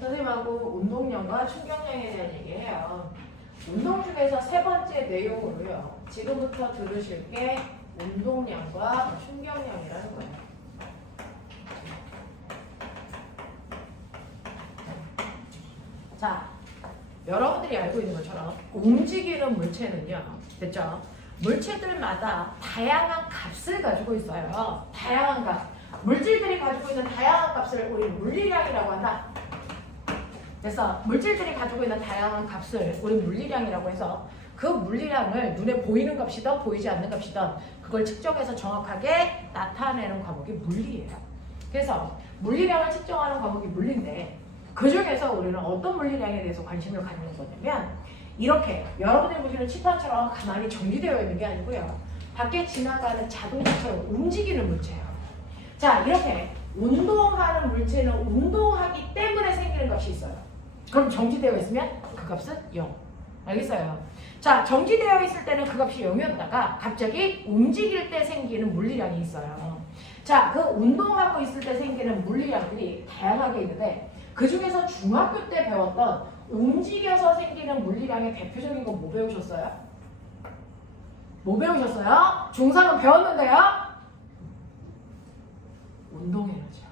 선생님하고 운동량과 충격량에 대한 얘기해요. 운동 중에서 세 번째 내용으로요. 지금부터 들으실 게 운동량과 충격량이라는 거예요. 자, 여러분들이 알고 있는 것처럼 움직이는 물체는요. 됐죠? 물체들마다 다양한 값을 가지고 있어요. 다양한 값. 물질들이 가지고 있는 다양한 값을 우리 물리량이라고 한다. 그래서 물질들이 가지고 있는 다양한 값을 우리 물리량이라고 해서 그 물리량을 눈에 보이는 값이든 보이지 않는 값이든 그걸 측정해서 정확하게 나타내는 과목이 물리예요. 그래서 물리량을 측정하는 과목이 물리인데 그 중에서 우리는 어떤 물리량에 대해서 관심을 갖는 거냐면 이렇게 여러분들이 보시는 칠판처럼 가만히 정지되어 있는 게 아니고요. 밖에 지나가는 자동차처럼 움직이는 물체예요. 자, 이렇게 운동하는 물체는 운동하기 때문에 생기는 값이 있어요. 그럼 정지되어 있으면 그 값은 0. 알겠어요? 자, 정지되어 있을 때는 그 값이 0이었다가 갑자기 움직일 때 생기는 물리량이 있어요. 자, 그 운동하고 있을 때 생기는 물리량들이 다양하게 있는데 그 중에서 중학교 때 배웠던 움직여서 생기는 물리량의 대표적인 건 뭐 배우셨어요? 뭐 배우셨어요? 중3은 배웠는데요? 운동에너지요.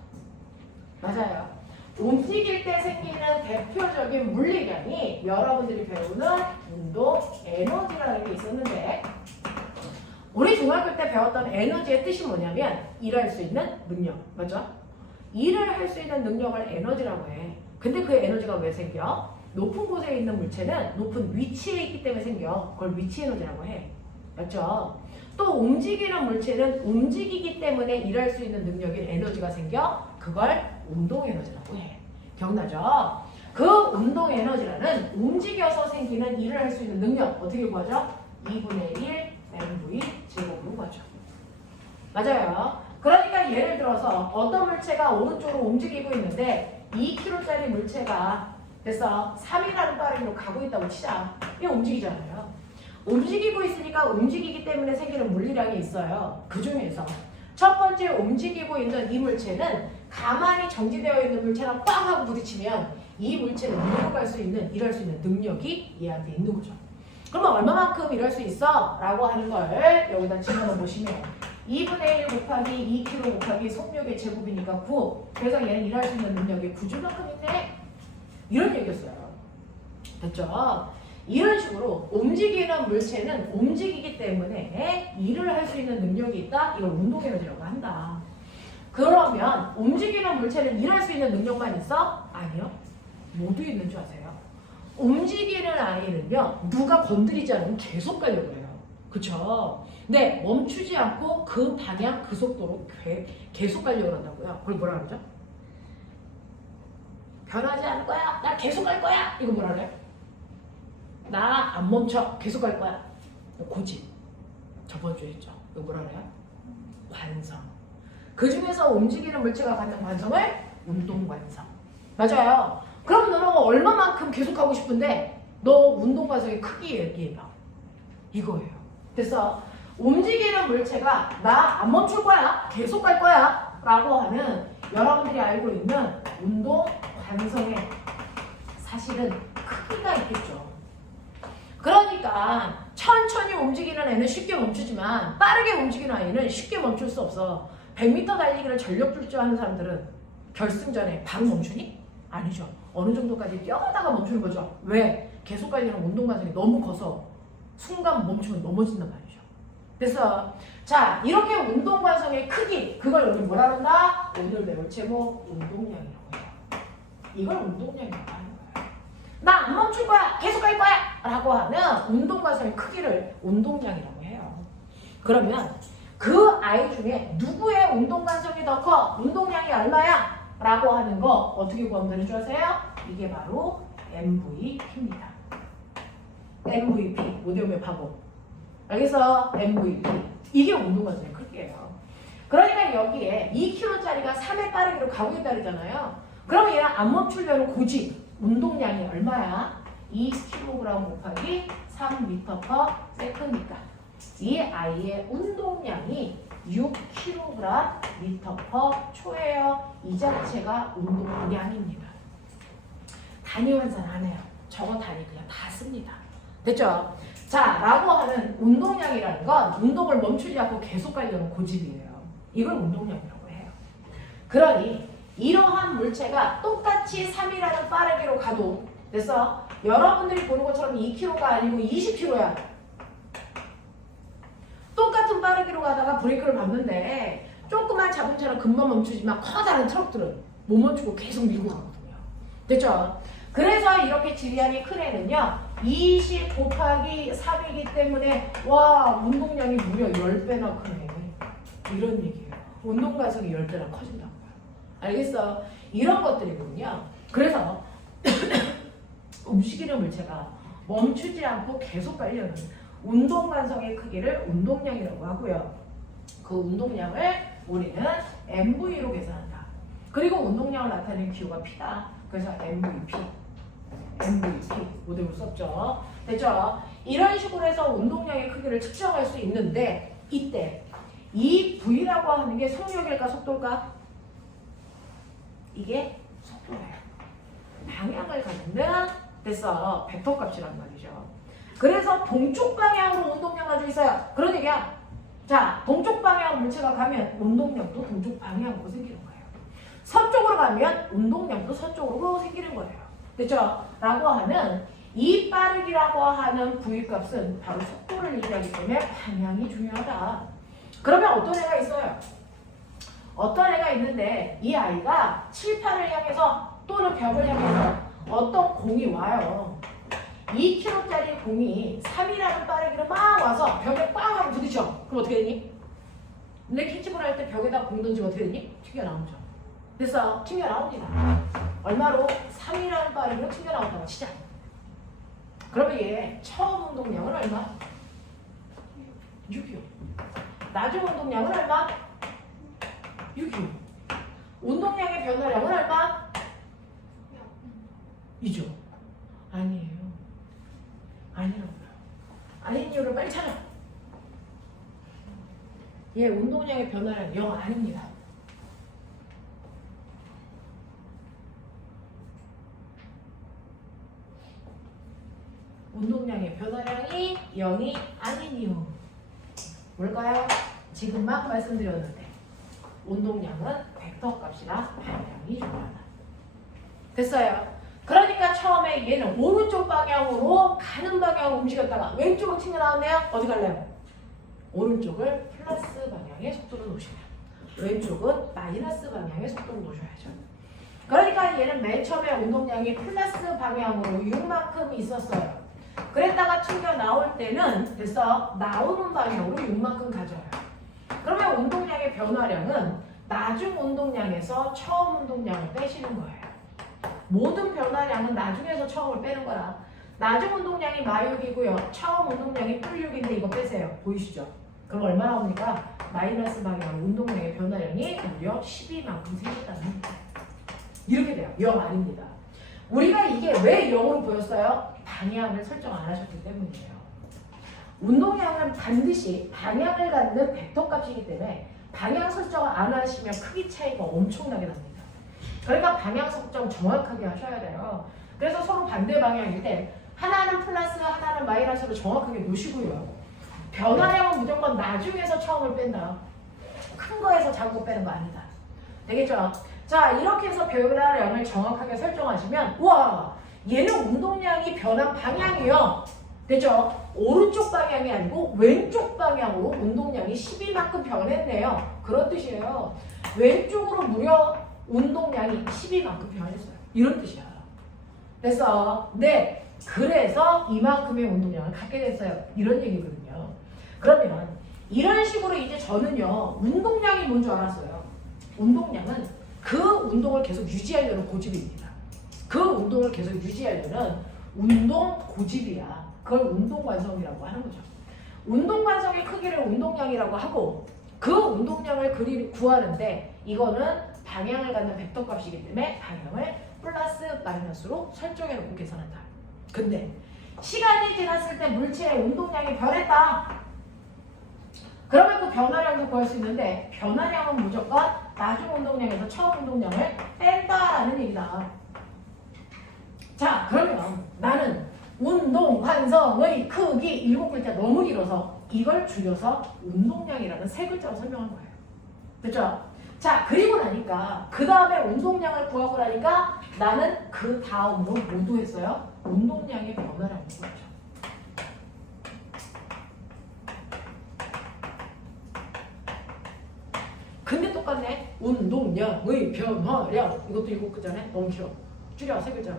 맞아요. 움직일 때 생기는 대표적인 물리량이 여러분들이 배우는 운동 에너지라는 게 있었는데 우리 중학교 때 배웠던 에너지의 뜻이 뭐냐면 일할 수 있는 능력. 맞죠? 일을 할 수 있는 능력을 에너지라고 해. 근데 그 에너지가 왜 생겨? 높은 곳에 있는 물체는 높은 위치에 있기 때문에 생겨. 그걸 위치 에너지라고 해. 맞죠? 또 움직이는 물체는 움직이기 때문에 일할 수 있는 능력인 에너지가 생겨. 그걸 운동 에너지라고 해. 기억나죠? 그 운동 에너지라는 움직여서 생기는 일을 할 수 있는 능력 어떻게 구하죠? 2분의 1 mv 제곱으로 구하죠. 맞아요. 그러니까 예를 들어서 어떤 물체가 오른쪽으로 움직이고 있는데 2kg짜리 물체가 그래서 3이라는 빠르기로 가고 있다고 치자. 이게 움직이잖아요. 움직이고 있으니까 움직이기 때문에 생기는 물리량이 있어요. 그 중에서 첫 번째 움직이고 있는 이 물체는 가만히 정지되어 있는 물체랑 빵 하고 부딪히면 이 물체는 밀고 갈 수 있는, 일할 수 있는 능력이 얘한테 있는 거죠. 그러면 얼마만큼 일할 수 있어? 라고 하는 걸 여기다 집어넣어 보시면 2분의 1 곱하기 2kg 곱하기 속력의 제곱이니까 9. 그래서 얘는 일할 수 있는 능력이 9줄만큼 있네. 이런 얘기였어요. 됐죠? 이런 식으로 움직이는 물체는 움직이기 때문에 일을 할 수 있는 능력이 있다. 이걸 운동에너지라고 한다. 그러면 움직이는 물체는 일할 수 있는 능력만 있어? 아니요. 모두 있는 줄 아세요? 움직이는 아이는요. 누가 건드리지 않으면 계속 가려고 해요. 그쵸? 네, 멈추지 않고 그 방향, 그 속도로 계속 가려고 한다고요. 그걸 뭐라 그러죠? 변하지 않을 거야. 나 계속 갈 거야. 이거 뭐라 그래요? 나 안 멈춰. 계속 갈 거야. 고집. 저번 주에 했죠. 이거 뭐라 그래요? 관성. 그 중에서 움직이는 물체가 갖는 관성을 운동관성. 맞아요. 그럼 너는 얼마만큼 계속 하고 싶은데 너 운동관성의 크기 얘기해봐. 이거예요. 그래서 움직이는 물체가 나 안 멈출 거야. 계속 갈 거야. 라고 하는 여러분들이 알고 있는 운동관성의 사실은 크기가 있겠죠. 그러니까 천천히 움직이는 애는 쉽게 멈추지만 빠르게 움직이는 아이는 쉽게 멈출 수 없어. 100m 달리기를 전력 질주하는 사람들은 결승전에 바로 멈추니? 아니죠. 어느 정도까지 뛰어가다가 멈추는 거죠. 왜? 계속 가려는 운동관성이 너무 커서 순간 멈추면 넘어진단 말이죠. 그래서 자, 이렇게 운동관성의 크기, 그걸 우리 뭐라 그런다? 오늘 배울 제목 운동량이라고 해요. 이걸 운동량이라고 하는 거예요. 나 안 멈출 거야. 계속 갈 거야. 라고 하는 운동관성의 크기를 운동량이라고 해요. 그러면 그 아이 중에 누구의 운동관성이 더 커? 운동량이 얼마야? 라고 하는 거 어떻게 구하면 되는 줄 아세요? 이게 바로 MVP입니다. MVP, 모대음협하고. 알겠어? MVP. 이게 운동관성의 크기예요. 그러니까 여기에 2kg짜리가 3의 빠르기로 가고 있다 그러잖아요. 그러면 얘는 안 멈추려는 고집. 운동량이 얼마야? 2kg 곱하기 3m/s니까 이 아이의 운동량이 6kg/m초예요. 이 자체가 운동량입니다. 단위 환산 안 해요. 저거 단위 그냥 다 씁니다. 됐죠? 자, 라고 하는 운동량이라는 건 운동을 멈추지 않고 계속 가려는 고집이에요. 이걸 운동량이라고 해요. 그러니 이러한 물체가 똑같이 3이라는 빠르기로 가도 됐어? 여러분들이 보는 것처럼 2km가 아니고 20km야. 똑같은 빠르기로 가다가 브레이크를 밟는데 조그만 자동차는 금방 멈추지만 커다란 트럭들은 못 멈추고 계속 밀고 가거든요. 됐죠? 그래서 이렇게 질량이 큰 애는요 20 곱하기 3이기 때문에 와 운동량이 무려 10배나 크네 이런 얘기예요. 운동 가속이 10배나 커진다고요. 알겠어? 이런 것들이군요. 그래서 움직이는 물체가 멈추지 않고 계속 가려는 운동 관성의 크기를 운동량이라고 하고요. 그 운동량을 우리는 MV로 계산한다. 그리고 운동량을 나타내는 기호가 P다. 그래서 MVP 모델로 썼죠. 됐죠? 이런 식으로 해서 운동량의 크기를 측정할 수 있는데 이때 이 V라고 하는 게 속력일까 속도일까? 이게 속도예요. 방향을 갖는 됐어. 벡터 값이란 말이죠. 그래서 동쪽 방향으로 운동량 가지고 있어요. 그런 얘기야. 자, 동쪽 방향 물체가 가면 운동량도 동쪽 방향으로 생기는 거예요. 서쪽으로 가면 운동량도 서쪽으로 생기는 거예요. 됐죠? 라고 하는 이 빠르기라고 하는 V값은 바로 속도를 얘기하기 때문에 방향이 중요하다. 그러면 어떤 애가 있어요? 어떤 애가 있는데 이 아이가 칠판을 향해서 또는 벽을 향해서 어떤 공이 와요. 2kg짜리 공이 3이라는 빠르기로 막 와서 벽에 꽝 하고 부딪혀. 그럼 어떻게 되니? 근데 캐치볼 할 때 벽에다 공 던지면 어떻게 되니? 튕겨나오죠. 그래서 튕겨나옵니다. 얼마로? 3이라는 빠르기로 튕겨나온다고 치자. 그러면 얘 처음 운동량은 얼마? 6이요. 나중 운동량은 얼마? 6이요. 운동량의 변화량은 얼마? 2죠. 아니에요. 아니라고요. 아닌 이유를 빨리 찾아. 얘 운동량의 변화량 0 아닙니다. 운동량의 변화량이 0이 아닌 이유 뭘까요? 지금 막 말씀드렸는데 운동량은 벡터 값이라 방향이 중요하다. 됐어요? 그러니까 처음에 얘는 오른쪽 방향으로 가는 방향으로 움직였다가 왼쪽으로 튕겨나왔네요. 어디 갈래요? 오른쪽을 플러스 방향의 속도로 놓으시면 왼쪽은 마이너스 방향의 속도로 놓으셔야죠. 그러니까 얘는 맨 처음에 운동량이 플러스 방향으로 6만큼 있었어요. 그랬다가 튕겨나올 때는 됐어. 나오는 방향으로 6만큼 가져요. 그러면 운동량의 변화량은 나중 운동량에서 처음 운동량을 빼시는 거예요. 모든 변화량은 나중에서 처음을 빼는 거라. 나중 운동량이 마육이고요. 처음 운동량이 뿔육인데 이거 빼세요. 보이시죠? 그럼 얼마 나옵니까? 마이너스 방향 운동량의 변화량이 무려 12만큼 생겼다는 겁니다. 이렇게 돼요. 0 아닙니다. 우리가 이게 왜 0으로 보였어요? 방향을 설정 안 하셨기 때문이에요. 운동량은 반드시 방향을 갖는 벡터 값이기 때문에 방향 설정을 안 하시면 크기 차이가 엄청나게 납니다. 그러니까 방향 설정 정확하게 하셔야 돼요. 그래서 서로 반대 방향일 때 하나는 플러스 하나는 마이너스로 정확하게 놓으시고요. 변화량은 무조건 나중에서 처음을 뺀다. 큰 거에서 작은 거 빼는 거 아니다. 되겠죠? 자, 이렇게 해서 변화량을 정확하게 설정하시면 우와 얘는 운동량이 변한 방향이요. 됐죠? 오른쪽 방향이 아니고 왼쪽 방향으로 운동량이 12만큼 변했네요. 그런 뜻이에요. 왼쪽으로 무려 운동량이 12만큼 변했어요. 이런 뜻이야. 됐어? 네. 그래서 이만큼의 운동량을 갖게 됐어요. 이런 얘기거든요. 그러면 이런 식으로 이제 저는요. 운동량이 뭔 줄 알았어요. 운동량은 그 운동을 계속 유지하려는 고집입니다. 그 운동을 계속 유지하려는 운동 고집이야. 그걸 운동관성이라고 하는 거죠. 운동관성의 크기를 운동량이라고 하고 그 운동량을 구하는데 이거는 방향을 갖는 벡터 값이기 때문에 방향을 플러스 마이너스로 설정해놓고 계산한다. 근데 시간이 지났을 때 물체의 운동량이 변했다. 그러면 그 변화량도 구할 수 있는데 변화량은 무조건 나중 운동량에서 처음 운동량을 뺀다라는 얘기다. 자, 그러면 나는 운동 완성의 크기 7글자 너무 길어서 이걸 줄여서 운동량이라는 3글자로 설명한 거예요. 됐죠? 자, 그리고 나니까 그 다음에 운동량을 구하고 나니까 나는 그 다음으로 모두 했어요. 운동량의 변화량을 구했죠. 근데 똑같네. 운동량의 변화량. 이것도 7글자네. 너무 길어. 줄여 3글자로.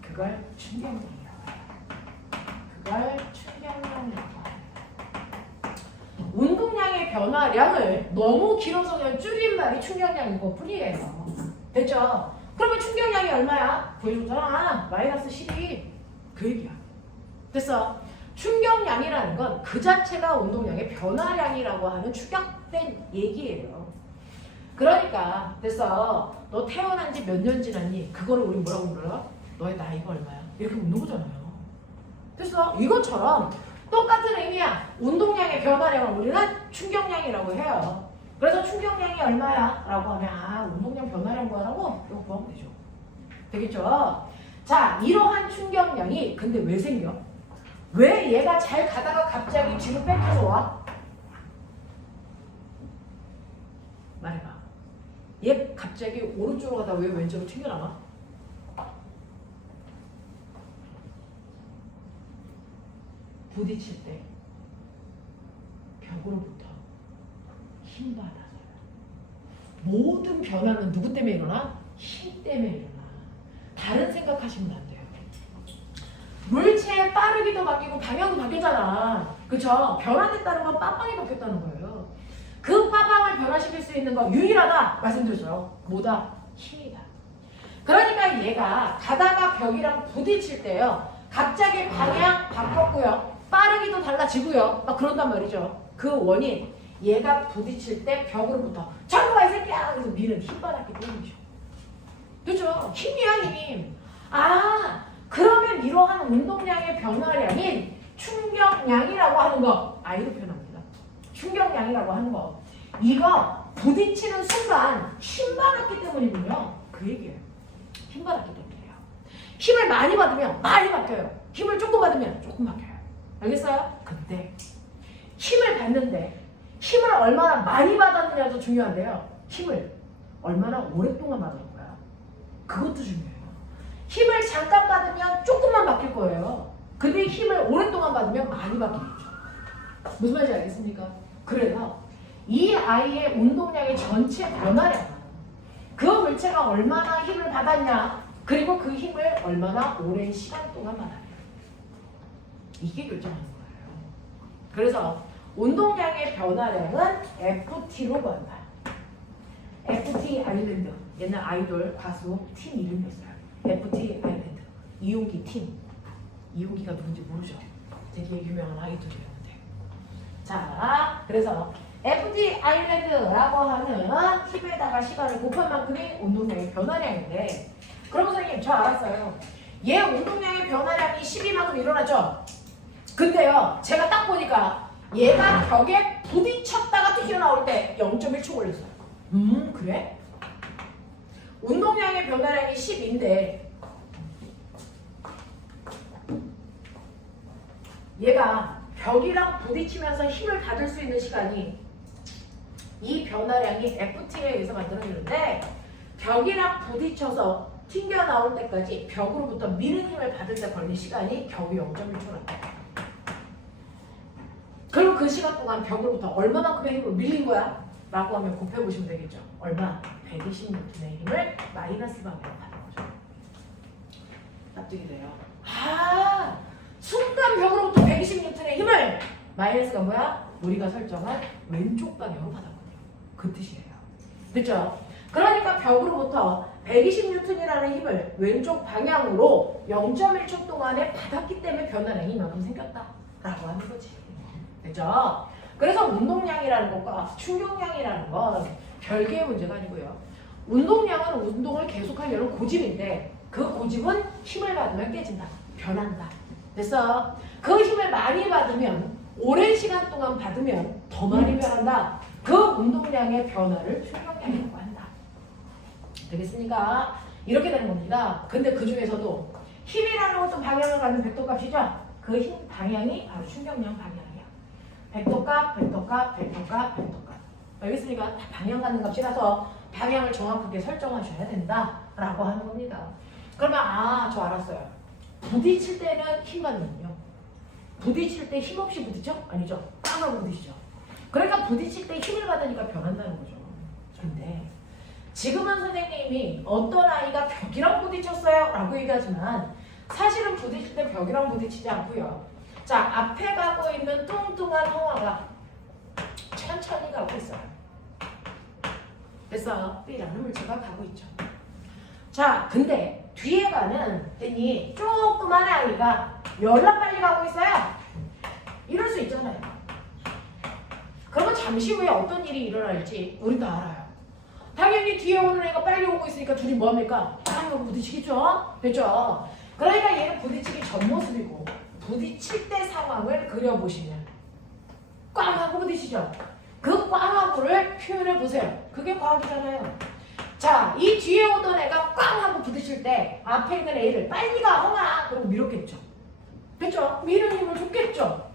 그걸 충격량이라고 해요. 그걸 충격량이라고 해요. 운동량의 변화량을 너무 길어서 그냥 줄인 말이 충격량인 것 뿐이에요. 됐죠? 그러면 충격량이 얼마야? 보여줬잖아. 마이너스 12. 그 얘기야. 됐어? 충격량이라는 건 그 자체가 운동량의 변화량이라고 하는 추격된 얘기예요. 그러니까 됐어. 너 태어난 지 몇 년 지났니? 그거를 우리 뭐라고 물어요? 너의 나이가 얼마야? 이렇게 묻는 거잖아요. 됐어? 이것처럼 똑같은 의미야. 운동량의 변화량을 우리는 충격량이라고 해요. 그래서 충격량이 얼마야? 라고 하면 운동량 변화량 구하라고? 이거 구하면 되죠. 되겠죠? 자, 이러한 충격량이 근데 왜 생겨? 왜 얘가 잘 가다가 갑자기 뒤로 뺏겨서 와? 말해봐. 얘 갑자기 오른쪽으로 가다가 왜 왼쪽으로 튕겨나와? 부딪힐 때 벽으로부터 힘 받아서요. 모든 변화는 누구 때문에 일어나? 힘 때문에 일어나. 다른 생각하시면 안 돼요. 물체의 빠르기도 바뀌고 방향도 바뀌잖아. 그쵸? 변화됐다는 건 빠방이 바뀌었다는 거예요. 그 빠방을 변화시킬 수 있는 건 유일하다 말씀드렸죠. 뭐다? 힘이다. 그러니까 얘가 가다가 벽이랑 부딪힐 때요. 갑자기 방향 바꿨고요. 빠르기도 달라지고요. 막 그런단 말이죠. 그 원인, 얘가 부딪힐 때 벽으로부터 저리 와 이 새끼야! 그래서 미는 힘받았기 때문이죠. 그죠? 힘이야 힘. 그러면 이러한 운동량의 변화량인 충격량이라고 하는 거 I로 표현합니다. 충격량이라고 하는 거 이거 부딪히는 순간 힘받았기 때문이군요. 그 얘기예요. 힘받았기 때문이에요. 힘을 많이 받으면 많이 바뀌어요. 힘을 조금 받으면 조금 바뀌어요. 알겠어요? 근데 힘을 받는데 힘을 얼마나 많이 받았느냐도 중요한데요. 힘을 얼마나 오랫동안 받은 거야. 그것도 중요해요. 힘을 잠깐 받으면 조금만 바뀔 거예요. 근데 힘을 오랫동안 받으면 많이 바뀌겠죠. 무슨 말인지 알겠습니까? 그래서 이 아이의 운동량의 전체 변화량, 그 물체가 얼마나 힘을 받았냐, 그리고 그 힘을 얼마나 오랜 시간 동안 받았냐, 이게 결정하는 거예요. 그래서 운동량의 변화량은 FT로 구한다. FT 아일랜드, 옛날 아이돌 가수 팀 이름이었어요. FT 아일랜드, 이용기 팀. 이용기가 누군지 모르죠? 되게 유명한 아이돌이었는데. 자, 그래서 FT 아일랜드라고 하는 힘에다가 시간을 곱한 만큼이 운동량의 변화량인데, 그럼 선생님 저 알았어요. 얘 운동량의 변화량이 12만큼 일어나죠? 근데요, 제가 딱 보니까 얘가 벽에 부딪혔다가 튀어나올 때 0.1초 걸렸어요. 그래? 운동량의 변화량이 10인데 얘가 벽이랑 부딪히면서 힘을 받을 수 있는 시간이, 이 변화량이 FT에 의해서 만들어지는데 벽이랑 부딪혀서 튕겨나올 때까지 벽으로부터 미는 힘을 받을 때 걸린 시간이 겨우 0.1초랍니다. 그럼 그 시간 동안 벽으로부터 얼마만큼의 힘을 밀린 거야? 라고 하면 곱해보시면 되겠죠. 얼마? 120N의 힘을 마이너스 방향으로 받은 거죠. 납득이 돼요. 순간 벽으로부터 120N의 힘을 마이너스가 뭐야? 우리가 설정한 왼쪽 방향으로 받았거든요. 그 뜻이에요. 됐죠? 그러니까 벽으로부터 120N이라는 힘을 왼쪽 방향으로 0.1초 동안에 받았기 때문에 변화량이 이만큼 생겼다라고 하는 거지. 됐죠? 그래서 운동량이라는 것과 충격량이라는 건 별개의 문제가 아니고요. 운동량은 운동을 계속하려는 고집인데 그 고집은 힘을 받으면 깨진다. 변한다. 됐어? 그 힘을 많이 받으면, 오랜 시간 동안 받으면 더 많이 변한다. 그 운동량의 변화를 충격량이라고 한다. 되겠습니까? 이렇게 되는 겁니다. 근데 그 중에서도 힘이라는 것도 방향을 갖는 벡터값이죠. 그 힘 방향이 바로 충격량 방향이야. 벡터값, 벡터값, 벡터값, 벡터값. 알겠습니까? 다 방향 갖는 값이라서 방향을 정확하게 설정하셔야 된다라고 하는 겁니다. 그러면 저 알았어요. 부딪힐 때는 힘 받는군요. 부딪힐 때 힘없이 부딪혀? 아니죠. 깡하고 부딪히죠. 그러니까 부딪힐 때 힘을 받으니까 변한다는 거죠. 근데 지금은 선생님이 어떤 아이가 벽이랑 부딪혔어요 라고 얘기하지만 사실은 부딪힐 때 벽이랑 부딪히지 않고요. 자, 앞에 가고 있는 뚱뚱한 홍화가 천천히 가고 있어요. 그래서 B라는 물체가 가고 있죠. 자, 근데 뒤에 가는 이 조그만 아이가 열나 빨리 가고 있어요. 이럴 수 있잖아요. 그러면 잠시 후에 어떤 일이 일어날지 우린 다 알아요. 당연히 뒤에 오는 애가 빨리 오고 있으니까 둘이 뭐합니까? 딱 하고 부딪히겠죠? 됐죠? 그러니까 얘는 부딪히기 전 모습이고 부딪힐 때 상황을 그려보시면 꽝 하고 부딪히죠? 그 꽝 하고를 표현해 보세요. 그게 과학이잖아요. 자, 이 뒤에 오던 애가 꽝 하고 부딪힐 때 앞에 있는 A를 빨리 가, 홍아! 그러고 밀었겠죠? 됐죠? 미는 힘을 줬겠죠?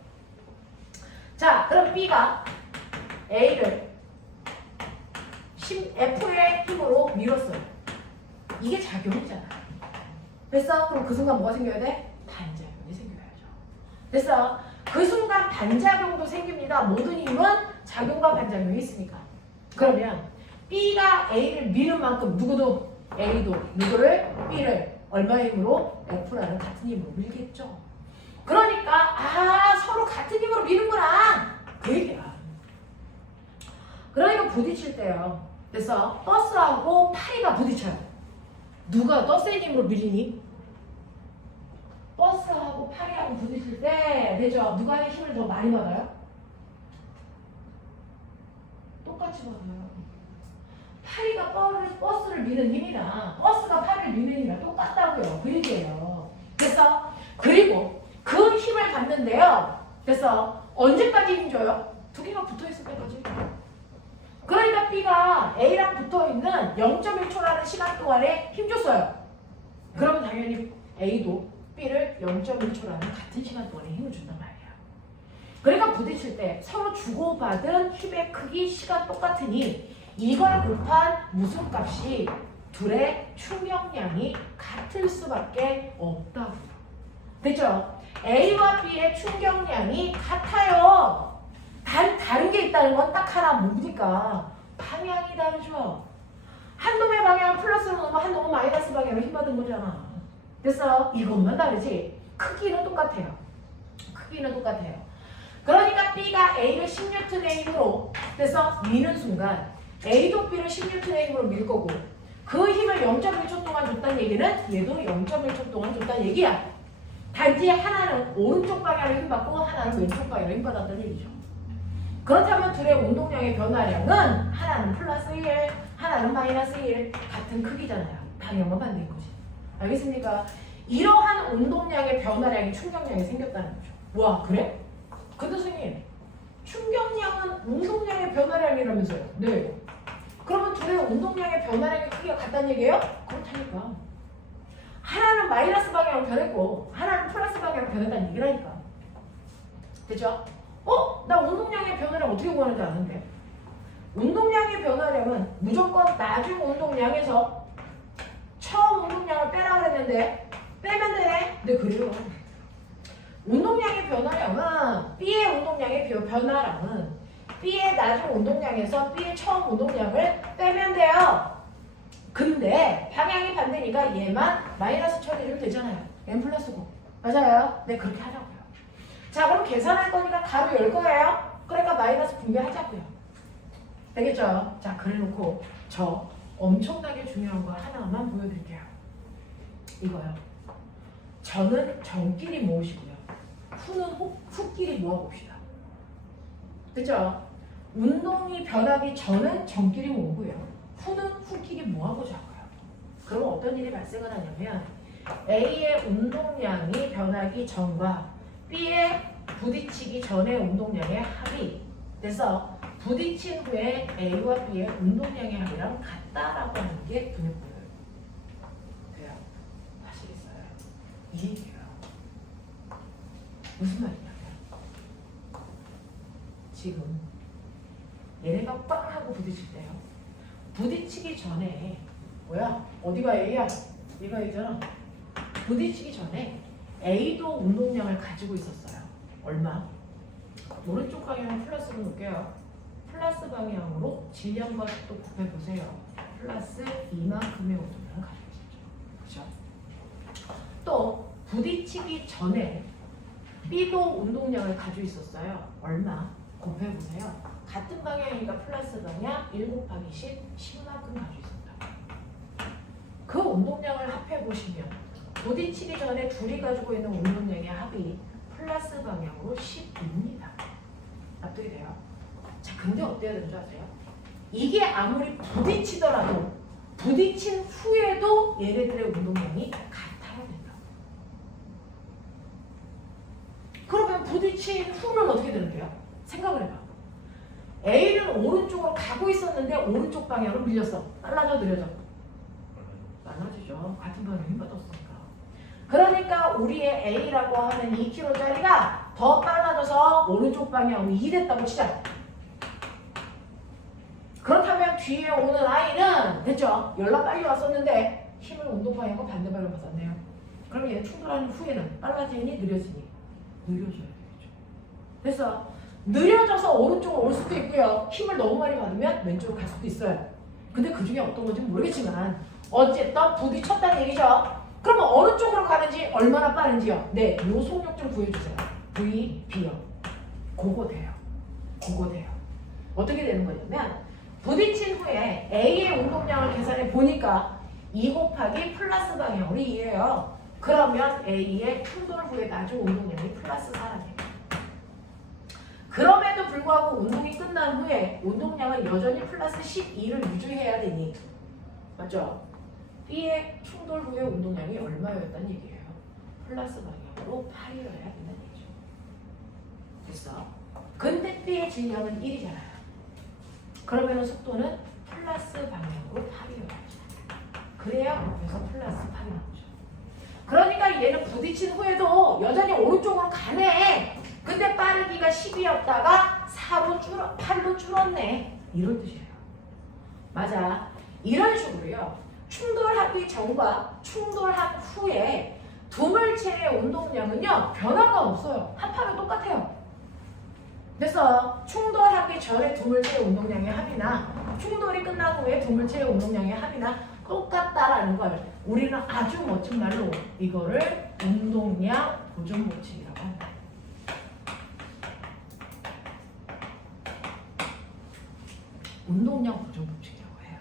자, 그럼 B가 A를 F의 힘으로 밀었어요. 이게 작용이잖아. 됐어? 그럼 그 순간 뭐가 생겨야 돼? 반작용이 생겨야죠. 됐어? 그 순간 반작용도 생깁니다. 모든 힘은 작용과 반작용이 있으니까. 그러면 B가 A를 미는 만큼 누구도 A도 누구를 B를 얼마의 힘으로? F라는 같은 힘으로 밀겠죠. 그러니까 서로 같은 힘으로 미는구나 그 얘기야. 그러니까 부딪힐 때요. 그래서 버스하고 파리가 부딪혀요. 누가 더 센 힘으로 밀리니? 버스하고 파리하고 부딪힐 때 되죠. 누가 힘을 더 많이 받아요? 똑같이 받아요. 파리가 버스를 미는 힘이나 버스가 파리를 미는 힘이랑 똑같다고요. 그 얘기예요. 그래서 그리고 그 힘을 받는데요. 그래서 언제까지 힘 줘요? 두 개가 붙어있을 때까지. 그러니까 B가 A랑 붙어있는 0.1초라는 시간 동안에 힘 줬어요. 그러면 당연히 A도 B를 0.1초라는 같은 시간 동안에 힘을 준단 말이야. 그러니까 부딪힐 때 서로 주고받은 힘의 크기, 시간 똑같으니 이걸 곱한 무슨 값이 둘의 충격량이 같을 수밖에 없다고. 됐죠? A와 B의 충격량이 같아요. 다른 게 있다는 건 딱 하나 뭡니까? 방향이 다르죠. 한 놈의 방향을 플러스로 놓으면 한 놈은 마이너스 방향으로 힘받은 거잖아. 됐어? 이것만 다르지 크기는 똑같아요. 크기는 똑같아요. 그러니까 B가 A를 10N의 힘으로 그래서 미는 순간 A도 B를 10N의 힘으로 밀 거고 그 힘을 0.1초 동안 줬다는 얘기는 얘도 0.1초 동안 줬다는 얘기야. 단지 하나는 오른쪽 방향으로 힘받고 하나는 왼쪽 방향으로 힘받았다는 얘기죠. 그렇다면 둘의 운동량의 변화량은 하나는 플러스 1, 하나는 마이너스 1 같은 크기잖아요. 방향만 반대인 거지. 알겠습니까? 이러한 운동량의 변화량이 충격량이 생겼다는 거죠. 와, 그래? 근데 선생님, 충격량은 운동량의 변화량이라면서요? 네. 그러면 둘의 운동량의 변화량의 크기가 같다는 얘기예요? 그렇다니까. 하나는 마이너스 방향으로 변했고 하나는 플러스 방향으로 변했다는 얘기라니까. 됐죠? 나 운동량의 변화량 어떻게 구하는지 아는데? 운동량의 변화량은 무조건 나중 운동량에서 처음 운동량을 빼라고 했는데 빼면 되네? 네, 그래요. 운동량의 변화량은 B의 운동량의 변화량은 B의 나중 운동량에서 B의 처음 운동량을 빼면 돼요. 근데 방향이 반대니까 얘만 마이너스 처리를 되잖아요. n 플러스 9. 맞아요? 네, 그렇게 하자고요. 자, 그럼 계산할 거니까 가로 열 거예요. 그러니까 마이너스 분배하자고요. 되겠죠? 자, 그래놓고 저 엄청나게 중요한 거 하나만 보여드릴게요. 이거요. 저는 전끼리 모으시고요. 후는 후끼리 모아봅시다. 그죠? 운동이 변하기 전은 전끼리 모으고요. 후는 후끼리 모아보자고요. 그러면 어떤 일이 발생을 하냐면 A의 운동량이 변하기 전과 B의 부딪히기 전의 운동량의 합이 돼서 부딪힌 후에 A와 B의 운동량의 합이랑 같다라고 하는 게 눈에 보여요. 이 얘기예요. 무슨 말이냐면 지금 얘네가 빵 하고 부딪힐 때요. 부딪히기 전에 뭐야? 어디가 A야? 얘가 A잖아. 부딪히기 전에 A도 운동량을 가지고 있었어요. 얼마? 오른쪽 방향은 플러스로 놓을게요. 플러스 방향으로 질량과 속도 곱해보세요. 플러스 이만큼의 운동량을 가지고 있었죠. 그죠? 또 부딪히기 전에 B도 운동량을 가지고 있었어요. 얼마? 곱해보세요. 같은 방향이니까 플러스 방향 1 곱하기 10, 10만큼 가지고 있었다. 그 운동량을 합해보시면 부딪히기 전에 둘이 가지고 있는 운동량의 합이 플러스 방향으로 10입니다. 납득이 돼요? 자, 근데 어때야 되는 줄 아세요? 이게 아무리 부딪히더라도 부딪힌 후에도 얘네들의 운동량이 같아야 된다. 그러면 부딪힌 후는 어떻게 되는데요? 생각을 해봐. A는 오른쪽으로 가고 있었는데 오른쪽 방향으로 밀렸어. 빨라져, 느려져? 빨라지죠. 같은 방향에 힘 받았으니까. 그러니까 우리의 A라고 하는 2kg짜리가 더 빨라져서 오른쪽 방향으로 이랬다고 치자. 그렇다면 뒤에 오는 I는 됐죠? 연락 빨리 왔었는데 힘을 운동 방향과 반대 방향으로 받았네요. 그럼 얘 충돌하는 후에는 빨라지니 느려지니? 느려져야 되겠죠. 그래서 느려져서 오른쪽으로 올 수도 있고요. 힘을 너무 많이 받으면 왼쪽으로 갈 수도 있어요. 근데 그 중에 어떤 건지 모르겠지만 어쨌든 부딪혔다는 얘기죠. 그러면 어느 쪽으로 가는지 얼마나 빠른지요? 네, 요 속력 좀 구해주세요. V, B요. 그거 돼요. 그거 돼요. 어떻게 되는 거냐면 부딪힌 후에 A의 운동량을 계산해 보니까 2 곱하기 플러스 방향으로 이해해요. 그러면 A의 충돌 후에 나중 운동량이 플러스 4라네요. 그럼에도 불구하고 운동이 끝난 후에 운동량은 여전히 플러스 12를 유지해야 되니 맞죠? B의 충돌 후에 운동량이 얼마였다는 얘기예요? 플러스 방향으로 8이어야 된다는 얘기죠. 됐어? 근데 B의 질량은 1이잖아요. 그러면 속도는 플러스 방향으로 8이어야죠. 그래야 그래서 플러스 8이 나오죠. 그러니까 얘는 부딪힌 후에도 여전히 오른쪽으로 가네. 근데 빠르기가 10이었다가 8로 줄었네. 이런 뜻이에요. 맞아. 이런 식으로요. 충돌하기 전과 충돌한 후에 두 물체의 운동량은요. 변화가 없어요. 합하면 똑같아요. 그래서 충돌하기 전에 두 물체의 운동량의 합이나 충돌이 끝난 후에 두 물체의 운동량의 합이나 똑같다라는 걸 우리는 아주 멋진 말로 이거를 운동량 보존 법칙이라고 합니다. 운동량 보존 법칙이라고 해요.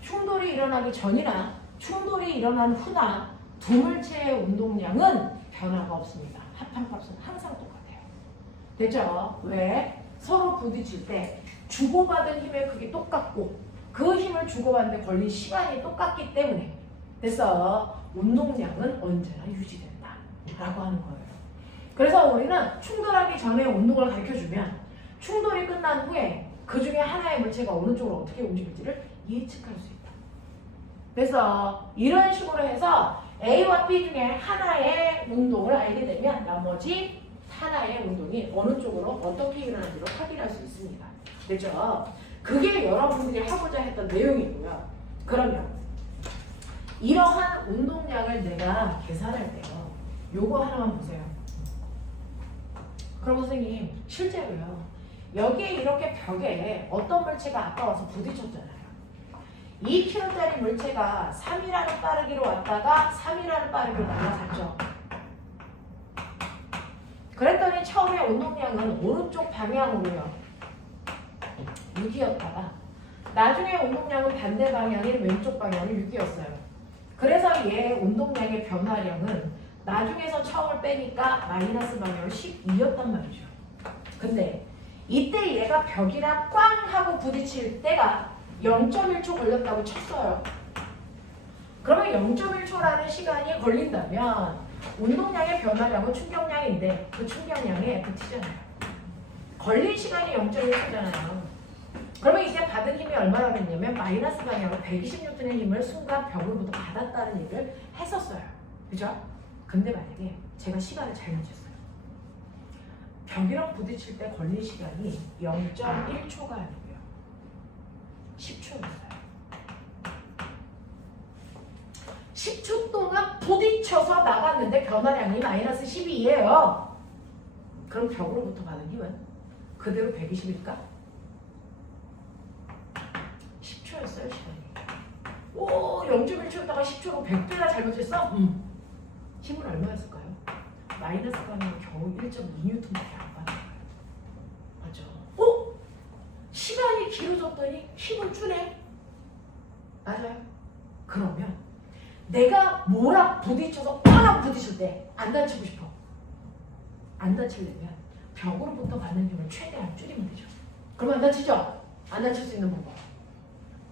충돌이 일어나기 전이나 충돌이 일어난 후나 두 물체의 운동량은 변화가 없습니다. 합한 값은 항상 똑같아요. 됐죠? 왜? 서로 부딪힐 때 주고받은 힘의 크기 똑같고 그 힘을 주고받는데 걸린 시간이 똑같기 때문에 그래서 운동량은 언제나 유지된다 라고 하는 거예요. 그래서 우리는 충돌하기 전에 운동을 가르쳐주면 충돌이 끝난 후에 그 중에 하나의 물체가 어느 쪽으로 어떻게 움직일지를 예측할 수 있다. 그래서 이런 식으로 해서 A와 B 중에 하나의 운동을 알게 되면 나머지 하나의 운동이 어느 쪽으로 어떻게 일어나는지를 확인할 수 있습니다. 그죠? 그게 여러분들이 하고자 했던 내용이고요. 그러면 이러한 운동량을 내가 계산할 때요. 요거 하나만 보세요. 그럼 선생님 실제로요. 여기에 이렇게 벽에 어떤 물체가 아까 와서 부딪혔잖아요. 2kg짜리 물체가 3이라는 빠르기로 왔다가 3이라는 빠르기로 날아갔죠. 그랬더니 처음에 운동량은 오른쪽 방향으로요. 6이었다가 나중에 운동량은 반대 방향인 왼쪽 방향은 6이었어요. 그래서 얘 운동량의 변화량은 나중에서 처음을 빼니까 마이너스 방향으로 12였단 말이죠. 근데 이때 얘가 벽이랑 꽝 하고 부딪힐 때가 0.1초 걸렸다고 쳤어요. 그러면 0.1초라는 시간이 걸린다면 운동량의 변화량은 충격량인데 그 충격량이 FT잖아요. 걸린 시간이 0.1초잖아요. 그러면 이제 받은 힘이 얼마나 됐냐면 마이너스 방향으로 120N의 힘을 순간 벽으로부터 받았다는 얘기를 했었어요. 그죠? 근데 만약에 제가 시간을 잘못 쟀어요. 벽이랑 부딪힐 때 걸린 시간이 0.1초가 아니고요. 10초였어요. 10초 동안 부딪혀서 나갔는데 변화량이 마이너스 12예요. 그럼 벽으로부터 받은 힘은 그대로 120일까? 10초였어요, 시간이. 오, 0.1초였다가 10초로 100배나 잘못했어? 힘은 얼마였을까요? 마이너스 가는 겨우 1.2N밖에 안 받는 거예요. 맞죠? 오? 시간이 길어졌더니 힘은 주네? 맞아요? 그러면 내가 뭐랑 부딪혀서 빵 부딪힐 때 안 다치고 싶어. 안 다치려면 벽으로부터 받는 힘을 최대한 줄이면 되죠. 그럼 안 다치죠? 안 다칠 수 있는 방법.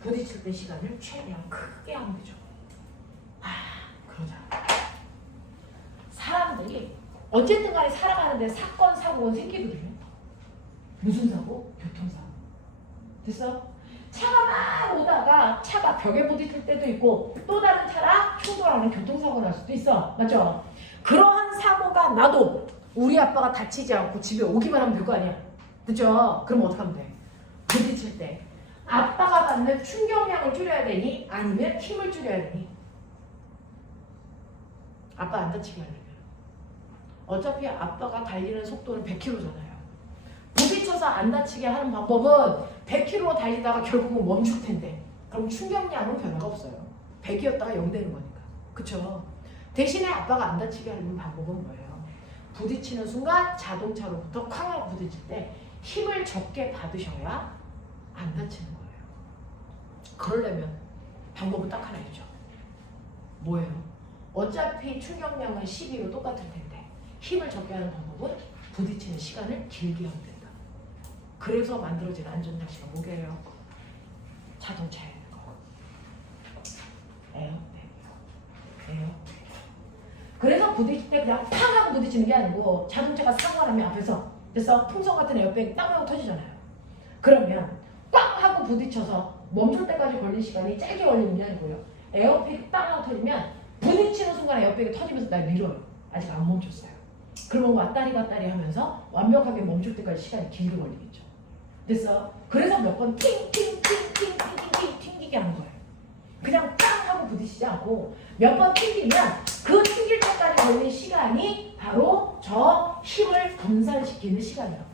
부딪힐 때 시간을 최대한 크게 하면 되죠. 그러자. 사람들이 어쨌든 간에 살아가는데 사건, 사고가 생기거든요. 무슨 사고? 교통사고. 됐어? 차가 막 오다가 차가 벽에 부딪힐 때도 있고 또 다른 차랑 충돌하는 교통사고 날 수도 있어. 맞죠? 그러한 사고가 나도 우리 아빠가 다치지 않고 집에 오기만 하면 될 거 아니야. 그죠? 그럼 어떻게 하면 돼? 부딪힐 때 아빠가 받는 충격량을 줄여야 되니 아니면 힘을 줄여야 되니? 아빠 안 다치게 하려면 어차피 아빠가 달리는 속도는 100km잖아요. 부딪혀서 안 다치게 하는 방법은 100km 달리다가 결국은 멈출 텐데 그럼 충격량은 변화가 없어요. 100이었다가 0 되는 거니까. 그쵸? 대신에 아빠가 안 다치게 하는 방법은 뭐예요? 부딪히는 순간 자동차로부터 쾅하고 부딪힐 때 힘을 적게 받으셔야 안 다치는 거예요. 그러려면 방법은 딱 하나 있죠. 뭐예요? 어차피 충격량은 12로 똑같을 텐데 힘을 적게 하는 방법은 부딪히는 시간을 길게 하면 된다. 그래서 만들어진 안전장치가 뭐게요? 자동차에 있는 거. 에어백. 그래서 부딪힐 때 그냥 팡 하고 부딪히는 게 아니고 자동차가 사고가 나면 앞에서 그래서 풍선 같은 에어백이 땅 하고 터지잖아요. 그러면 꽝 하고 부딪혀서 멈출 때까지 걸린 시간이 짧게 걸리는 게 아니고요. 에어백이 땅 하고 터지면 부딪히는 순간 에어백이 터지면서 날 밀어요. 아직 안 멈췄어요. 그러면 왔다리 갔다리 하면서 완벽하게 멈출 때까지 시간이 길게 걸리겠죠. 됐어? 그래서 몇 번 튕기게 하는 거예요. 그냥 꽝 하고 부딪히지 않고 몇 번 튕기면 그 튕길 때까지 걸린 시간이 바로 저 힘을 분산시키는 시간이라고요.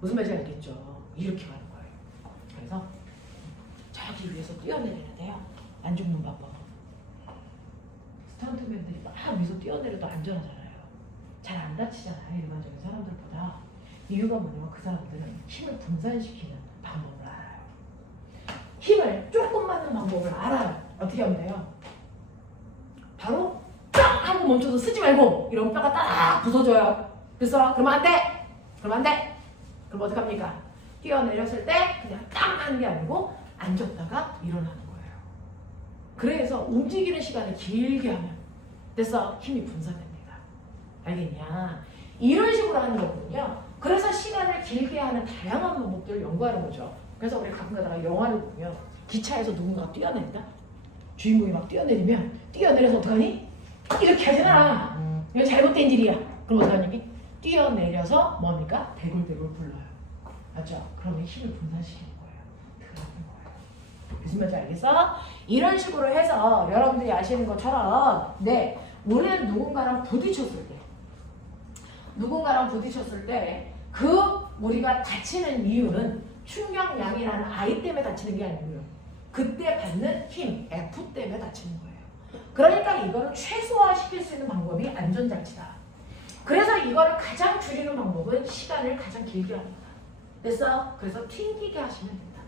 무슨 말인지 알겠죠? 이렇게 가는 거예요. 그래서 저기 위에서 뛰어내리는데요. 안 죽는 방법. 스턴트맨들이 막 위에서 뛰어내려도 안전하잖아요. 잘 안 다치잖아요. 일반적인 사람들보다. 이유가 뭐냐면 그 사람들은 힘을 분산시키는 방법을 알아요. 힘을 조금 받는 방법을 알아요. 어떻게 하면 돼요? 바로 딱 하고 멈춰서 쓰지 말고 이런 뼈가 딱 부서져요. 그래서 그러면 안 돼. 그러면 안 돼. 그럼 어떡합니까? 뛰어내렸을 때 그냥 딱 하는 게 아니고 앉았다가 일어나는 거예요. 그래서 움직이는 시간을 길게 하면 됐어? 힘이 분산됩니다. 알겠냐? 이런 식으로 하는 거거든요. 그래서 시간을 길게 하는 다양한 방법들을 연구하는 거죠. 그래서 우리 가끔 가다가 영화를 보면 기차에서 누군가가 뛰어내린다? 주인공이 막 뛰어내리면 뛰어내려서 어떡하니? 이렇게 하잖아. 이거 잘못된 일이야. 그럼 어떡하니? 뛰어내려서 뭡니까? 대굴대굴 굴러요. 맞죠? 그러면 힘을 분산시키는 거예요. 들어가는 거예요. 무슨 말인지 알겠어? 이런 식으로 해서 여러분들이 아시는 것처럼 우리는 누군가랑 부딪혔을 때 우리가 다치는 이유는 충격량이라는 I 때문에 다치는 게 아니고요. 그때 받는 힘, F 때문에 다치는 거예요. 그러니까 이거를 최소화시킬 수 있는 방법이 안전장치다. 그래서 이거를 가장 줄이는 방법은 시간을 가장 길게 합니다. 됐어? 그래서 튕기게 하시면 된다.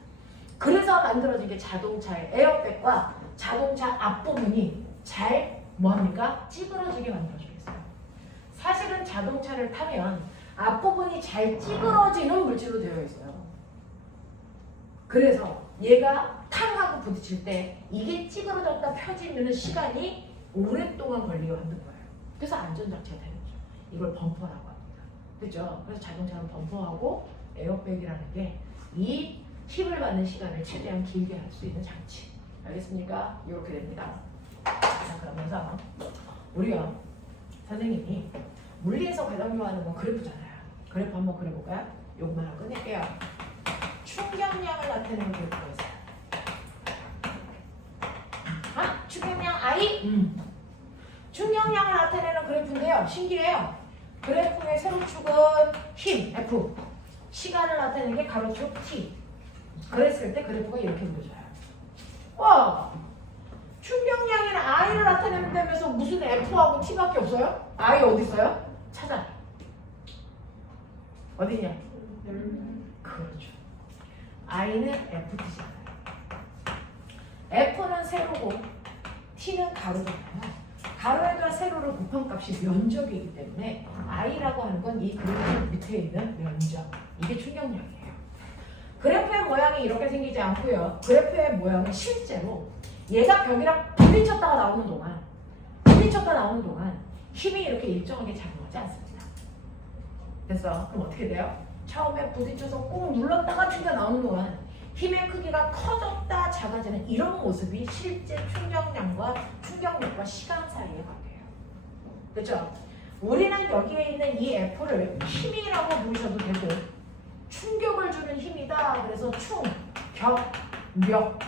그래서 만들어진 게 자동차의 에어백과 자동차 앞부분이 잘 뭐합니까? 찌그러지게 만들어주겠어요. 사실은 자동차를 타면 앞부분이 잘 찌그러지는 물질로 되어 있어요. 그래서 얘가 탕 하고 부딪힐 때 이게 찌그러졌다 펴지는 시간이 오랫동안 걸리게 만든 거예요. 그래서 안전장치가 되는 거죠. 이걸 범퍼라고 합니다. 그죠? 그래서 자동차는 범퍼하고 에어백이라는 게 이 힘을 받는 시간을 최대한 길게 할 수 있는 장치. 알겠습니까? 이렇게 됩니다. 자, 그러면서 우리가 선생님이 물리에서 가장 좋아하는 건 그래프잖아요. 그래프 한번 그려볼까요? 요것만 하고 끝낼게요. 충격량을 나타내는 그래프가 있어요. 아, 충격량 I? 충격량을 나타내는 그래프인데요. 신기해요. 그래프의 세로축은 힘, F. 시간을 나타내는 게 가로축 T. 그랬을 때 그래프가 이렇게 보여져요. 와! 충격량이나 I를 나타내면서 무슨 F하고 T밖에 없어요? I 어디 있어요? 찾아. 어디냐? 그렇죠. I는 FT잖아요. F는 세로고 T는 가로잖아요. 가로에다 세로를 곱한 값이 면적이기 때문에 I라고 하는 건 이 그래프 밑에 있는 면적. 이게 충격량이에요. 그래프의 모양이 이렇게 생기지 않고요. 그래프의 모양은 실제로 얘가 벽이랑 부딪혔다가 나오는 동안 힘이 이렇게 일정하게 작용하지 않습니다. 그래서 그럼 어떻게 돼요? 처음에 부딪혀서 꾹 눌렀다가 튕겨나오는 동안 힘의 크기가 커졌다 작아지는 이런 모습이 실제 충격량과 충격력과 시간 사이의 관계예요. 그렇죠? 우리는 여기에 있는 이 F를 힘이라고 부르셔도 되고 충격을 주는 힘이다. 그래서 충격력.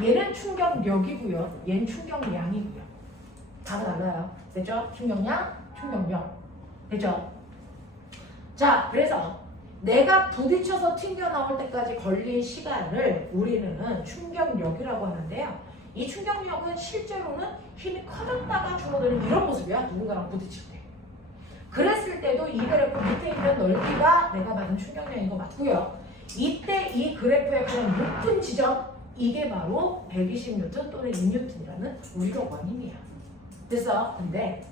얘는 충격력이고요. 얘는 충격량이고요. 다 달라요. 됐죠? 충격량, 충격력. 됐죠? 자, 그래서 내가 부딪혀서 튕겨나올 때까지 걸린 시간을 우리는 충격력이라고 하는데요. 이 충격력은 실제로는 힘이 커졌다가 줄어드는 이런 모습이야. 누군가랑 부딪힐 때. 그랬을 때도 이 그래프 밑에 있는 넓이가 내가 받은 충격량인 거 맞고요. 이때 이 그래프의 가장 높은 지점, 이게 바로 120N 또는 2N이라는 우리가 원인이야. 됐어? 근데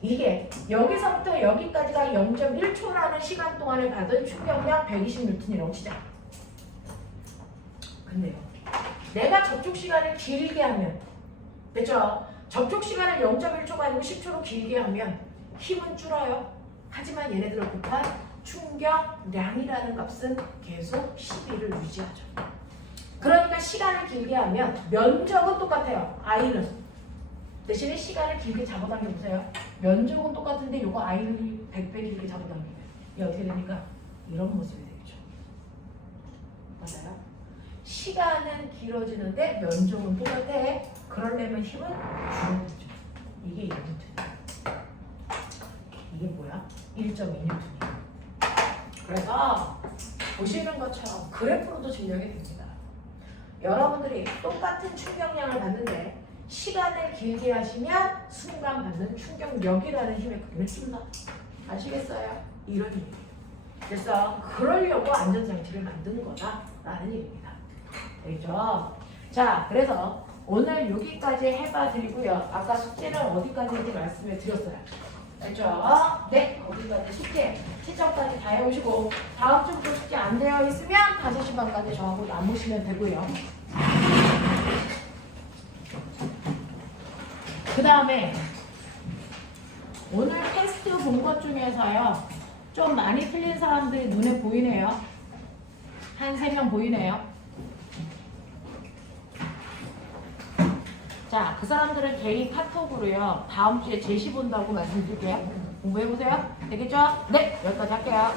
이게 여기서부터 여기까지가 0.1초라는 시간 동안에 받은 충격량 120N이라고 치자. 근데요, 내가 접촉 시간을 길게 하면, 됐죠? 접촉 시간을 0.1초가 아니고 10초로 길게 하면 힘은 줄어요. 하지만 얘네들을 곱한 충격량이라는 값은 계속 12를 유지하죠. 그러니까 시간을 길게 하면 면적은 똑같아요. I는. 대신에 시간을 길게 잡아당겨보세요. 면적은 똑같은데 이거 I를 100배 길게 잡아당기면 이게 어떻게 됩니까? 이런 모습이 되겠죠. 맞아요? 시간은 길어지는데 면적은 똑같아. 그러려면 힘은 줄어들죠. 이게 1N이에요. 이게 뭐야? 1.2N이에요. 그래서 보시는 것처럼 그래프로도 증명이 됩니다. 여러분들이 똑같은 충격량을 받는데 시간을 길게 하시면 순간 받는 충격력이라는 힘의 크기를 푼다. 아시겠어요? 이런 얘기예요. 그래서 그러려고 안전장치를 만든 거다라는 얘기입니다. 되죠? 자, 그래서 오늘 여기까지 해봐 드리고요. 아까 숙제는 어디까지인지 말씀해 드렸어요. 알죠? 네, 거기까지 숙제 채점까지 다 해오시고 다음 주부터 숙제 안 되어 있으면 5시 반까지 저하고 남으시면 되고요. 그 다음에 오늘 테스트 본 것 중에서요, 좀 많이 틀린 사람들이 눈에 보이네요. 한 3명 보이네요. 자, 그 사람들은 개인 카톡으로요, 다음 주에 제시 본다고 말씀드릴게요. 공부해보세요. 되겠죠? 네, 여기까지 할게요.